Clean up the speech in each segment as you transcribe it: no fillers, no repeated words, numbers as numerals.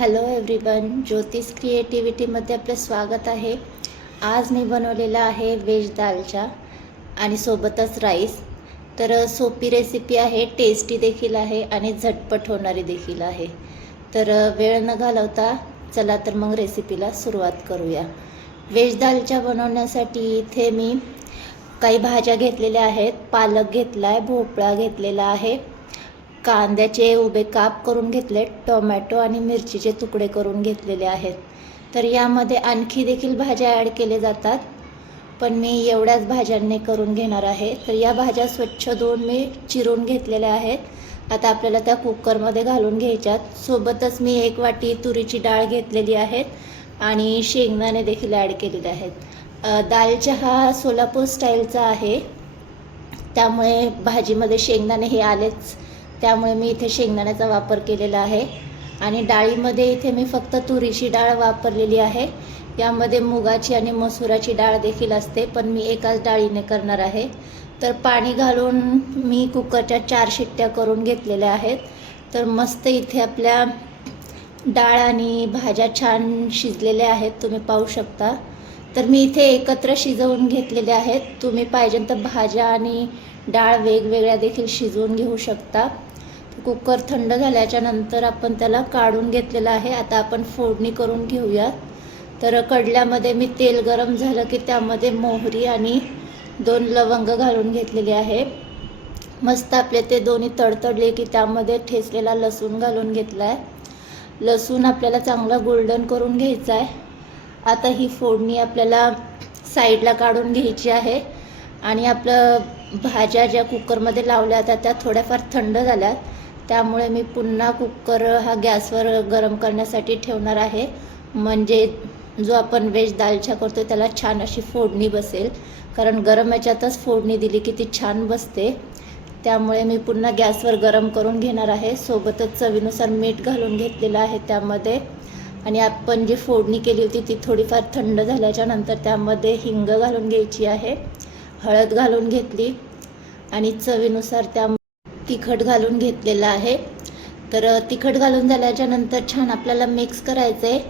Hello everyone, ज्योतिष क्रिएटिव्हिटीमध्ये आपले स्वागत आहे। आज मी बनवलेला आहे व्हेज दालचा आणि सोबतच राईस। तर सोपी रेसिपी आहे, टेस्टी देखील आहे आणि झटपट होणारी देखील आहे। तर वेळ न घालवता चला तर मग रेसिपीला सुरुवात करूया। व्हेज दालचा बनवण्यासाठी इथे मी काही भाज्या घेतलेल्या आहेत। पालक घेतला आहे, भोपळा घेतलेला आहे, कांद्याचे उभे काप करून घेतले, टोमॅटो आणि मिरचीचे तुकडे करून घेतलेले आहेत। तर यामध्ये आणखी देखील भाज्या ॲड केले जातात, पण मी एवढ्याच भाज्यांनी करून घेणार आहे। तर या भाज्या स्वच्छ धुवून मी चिरून घेतलेल्या आहेत। आता आपल्याला त्या कुकरमध्ये घालून घ्यायच्यात। सोबतच मी 1 वाटी तुरीची डाळ घेतलेली आहे आणि शेंगदाणे देखील ॲड केलेले आहेत। दालचा हा सोलापूर स्टाईलचा आहे, त्यामुळे भाजीमध्ये शेंगदाणे हे आलेच, त्यामुळे मी इथे शेंगदाण्याचा वापर केलेला आहे। आणि डाळीमध्ये इथे मी फक्त तुरीची डाळ वापरलेली आहे। यामध्ये मुगाची आणि मसुराची डाळ देखील असते, पण मी एकाच डाळीने करणार आहे। तर पाणी घालून मी कुकरच्या 4 शिट्ट्या करून घेतलेल्या आहेत। तर मस्त इथे आपल्या डाळ आणि भाज्या छान शिजलेल्या आहेत, तुम्ही पाहू शकता। तर मी इथे एकत्र शिजवून घेतलेले आहेत। तुम्ही पाहिजे तर भाज्या आणि डाळ वेगवेगळ्या देखील शिजवून घेऊ शकता। कुकर थंड झाल्याच्या नंतर आपण त्याला काढून घेतलेला आहे। आता आपण फोडणी करून घेऊया। तर कढल्यामध्ये मी तेल गरम झालं की त्यामध्ये मोहरी आणि 2 लवंग घालून घेतलेले आहे। मस्त आपले ते दोन्ही तडतडले की त्यामध्ये ठेचलेला लसूण घालून घेतला आहे। लसूण आपल्याला चांगला गोल्डन करून घ्यायचा आहे। आता ही फोडणी आपल्याला साईडला काढून घ्यायची आहे। आणि आपलं भाज्या ज्या कुकरमध्ये लावल्या होत्या त्या थोड्याफार थंड झाल्या, त्यामुळे मी पुन्हा कुकर हा गॅसवर गरम करण्यासाठी ठेवणार आहे। म्हणजे जो आपण व्हेज दालचा करतो त्याला छान अशी फोडणी बसेल, कारण गरम याच्यातच फोडणी दिली की ती छान बसते। त्यामुळे मी पुन्हा गॅसवर गरम करून घेणार आहे। सोबतच चवीनुसार मीठ घालून घेतलेलं आहे त्यामध्ये। आणि आपण जी फोडणी केली होती ती थोडीफार थंड झाल्याच्या नंतर त्यामध्ये हिंग घालून घ्यायची आहे, हळद घालून घेतली आणि चवीनुसार त्या तिखट घालून घेतलेलं आहे। तर तिखट घालून झाल्याच्या नंतर छान आपल्याला मिक्स करायचं आहे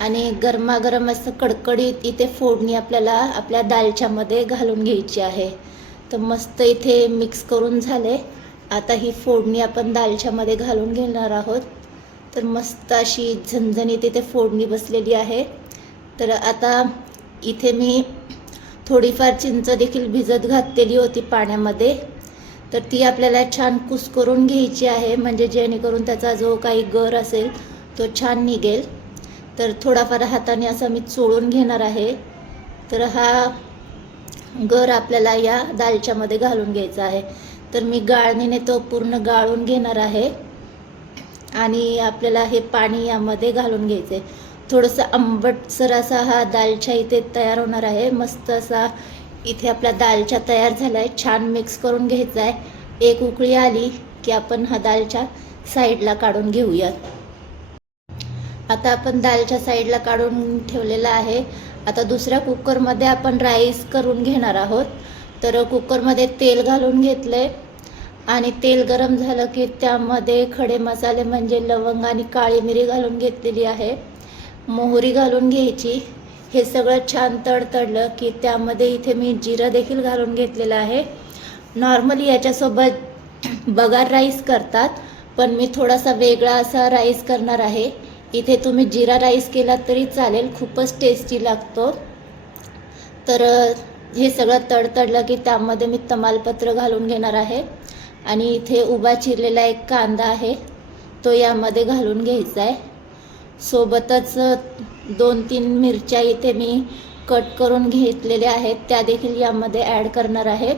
आणि गरमागरम असं कडकडीत इथे फोडणी आपल्याला आपल्या दालच्यामध्ये घालून घ्यायची आहे। तर मस्त इथे मिक्स करून झाले। आता ही फोडणी आपण दालच्यामध्ये घालून घेणार आहोत। तर मस्त अशी झणझणीत इथे फोडणी बसलेली आहे। तर आता इथे मी थोडीफार चिंच देखील भिजत घातलेली होती पाण्यामध्ये, तर ती आपल्याला छान कुस्करून घ्यायची आहे, म्हणजे जेणेकरून त्याचा जो काही गर असेल तो छान निघेल। तर थोडाफार हाताने असं मी चोळून घेणार आहे। तर हा गर आपल्याला या दालच्यामध्ये घालून घ्यायचा आहे। तर मी गाळणीने तो पूर्ण गाळून घेणार आहे आणि आपल्याला हे पाणी यामध्ये घालून घ्यायचं आहे। थोडंसं आंबटसर असा हा दालचा इथे तयार होणार आहे। मस्त असा इथे आपला दालचा तयार झाला आहे। छान मिक्स करून घ्यायचा आहे। एक उकळी आली की आपण हा दालचा साईडला काढून घेऊयात। आता आपण दालच्या साईडला काढून ठेवलेला आहे। आता दुसऱ्या कुकरमध्ये आपण राईस करून घेणार आहोत। तर कुकरमध्ये तेल घालून घेतले आणि तेल गरम झालं की त्यामध्ये खडे मसाले म्हणजे लवंग आणि काळी मिरी घालून घेतलेली आहे, मोहरी घालून घ्यायची। हे सगळं छान तडतडलं की त्यामध्ये इथे मी जिरं देखील घालून घेतलेलं आहे। नॉर्मली याच्यासोबत बगार राईस करतात, पण मी थोडासा वेगळा असा राईस करणार आहे। इथे तुम्ही जिरा राईस केला तरी चालेल, खूपच टेस्टी लागतो। तर हे सगळं तडतडलं की त्यामध्ये मी तमालपत्र घालून घेणार आहे आणि इथे उभा चिरलेला एक कांदा आहे तो यामध्ये घालून घ्यायचा आहे। सोबतच 2-3 मिरच्या इथे मी कट करून घेतलेल्या आहेत, त्या देखील यामध्ये ॲड करणार आहे।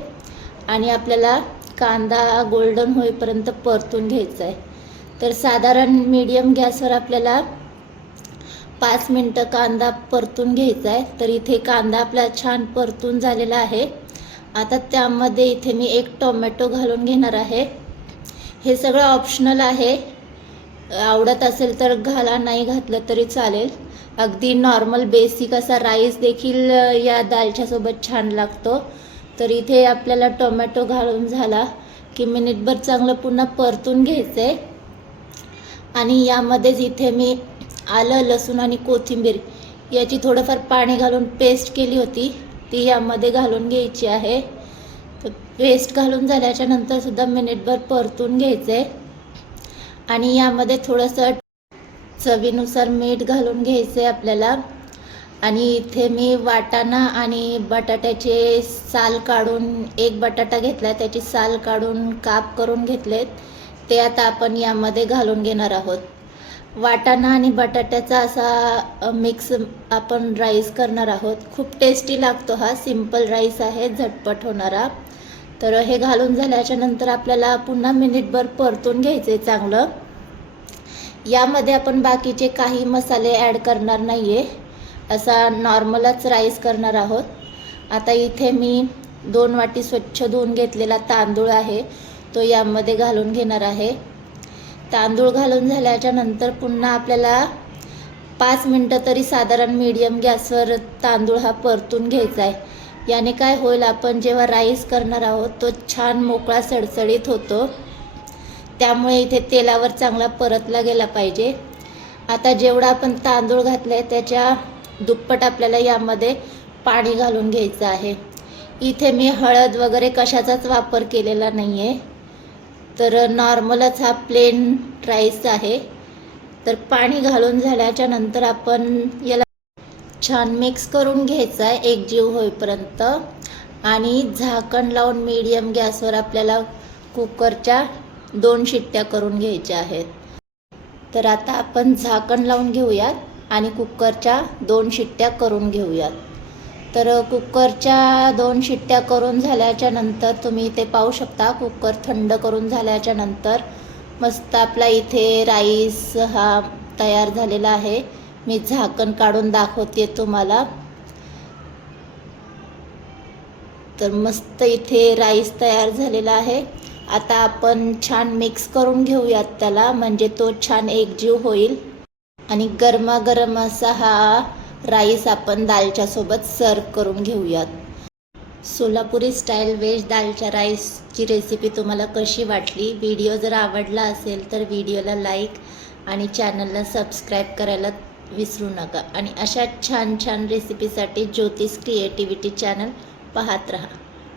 आणि आपल्याला कांदा गोल्डन होईपर्यंत परतून घ्यायचा आहे। तर साधारण मीडियम गॅसवर आपल्याला 5 मिनटं कांदा परतून घ्यायचा आहे। तर इथे कांदा आपला छान परतून झालेला आहे। आता त्यामध्ये इथे मी 1 टोमॅटो घालून घेणार आहे। हे सगळं ऑप्शनल आहे, आवडत असेल तर घाला, नाही घातलं तरी चालेल। अगदी नॉर्मल बेसिक असा राईस देखील या दालच्यासोबत छान लागतो। तर इथे आपल्याला टोमॅटो घालून झाला की मिनिटभर चांगलं पुन्हा परतून घ्यायचं आहे। आणि यामध्येच इथे मी आलं, लसूण आणि कोथिंबीर याची थोडंफार पाणी घालून पेस्ट केली होती, ती यामध्ये घालून घ्यायची आहे. तर पेस्ट घालून झाल्याच्या नंतर सुद्धा मिनिटभर परतून घ्यायचं आहे. आणि यामध्ये थोडंसं चवीनुसार मीठ घालून घ्यायचं आहे आपल्याला. आणि इथे मी वाटाणा आणि बटाट्याचे साल काढून, एक बटाटा घेतला, त्याची साल काढून काप करून घेतलेत, ते आता आपण यामध्ये घालून घेणार आहोत. वाटाणा आणि बटाट्याचा असा मिक्स आपण राईस करणार आहोत. खूप टेस्टी लागतो हा. सिंपल राईस आहे, झटपट होणारा. तर हे घालून झाल्याच्या नंतर आपल्याला पुन्हा मिनिटभर परतून घ्यायचं आहे चांगलं. यामध्ये आपण बाकीचे काही मसाले ॲड करणार नाही आहे, असा नॉर्मलच राईस करणार आहोत. आता इथे मी 2 वाटी स्वच्छ धुवून घेतलेला तांदूळ आहे, तो यामध्ये घालून घेणार आहे. तांदूळ घालून झाल्याच्या नंतर पुन्हा आपल्याला 5 मिनटं तरी साधारण मीडियम गॅसवर तांदूळ हा परतून घ्यायचा आहे. याने काय होईल, आपण जेव्हा राईस करणार आहोत तो छान मोकळा सडसडीत होतो. त्यामुळे इथे तेलावर चांगला परतला गेला पाहिजे. आता जेवढा आपण तांदूळ घातला आहे त्याच्या दुप्पट आपल्याला यामध्ये पाणी घालून घ्यायचं आहे. इथे मी हळद वगैरे कशाचाच वापर केलेला नाही आहे, तर नॉर्मलच हा प्लेन राईस आहे. तर पाणी घालून झाल्याच्या नंतर आपण याला छान मिक्स करून घ्यायचं आहे एकजीव होईपर्यंत. आणि झाकण लावून मीडियम गॅसवर आपल्याला कुकरच्या 2 शिट्ट्या करून घ्यायच्या आहेत. तर आता आपण झाकण लावून घेऊयात आणि कुकरच्या 2 शिट्ट्या करून घेऊयात. तर कुकरच्या 2 शिट्ट्या करून झाल्याच्या नंतर तुम्ही इथे पाहू शकता, कुकर थंड करून झाल्याच्या नंतर मस्त आपला इथे राईस हा तयार झालेला आहे. मी झाकण काढून दाखवते तुम्हाला. तर मस्त इथे राईस तयार झालेला आहे. आता आपण छान मिक्स करून घेऊयात त्याला, म्हणजे तो छान एकजीव होईल. आणि गरमागरम असा हा राईस आपण दालच्या सोबत सर्व करून घेऊयात. सोलापुरी स्टाईल व्हेज दालच्या राईसची रेसिपी तुम्हाला कशी वाटली? व्हिडिओ जर आवडला असेल तर व्हिडिओला लाईक आणि चॅनलला सबस्क्राईब करायला विसरू नका. आणि अशा छान छान रेसिपीसाठी ज्योतिष क्रिएटिव्हिटी चॅनल पाहत राहा.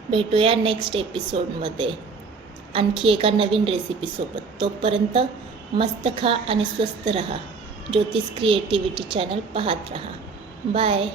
भेटूया नेक्स्ट एपिसोडमध्ये आणखी एका नवीन रेसिपीसोबत. तोपर्यंत मस्त खा आणि स्वस्त रहा. ज्योतिष क्रिएटिव्हिटी चॅनल पाहत रहा. बाय.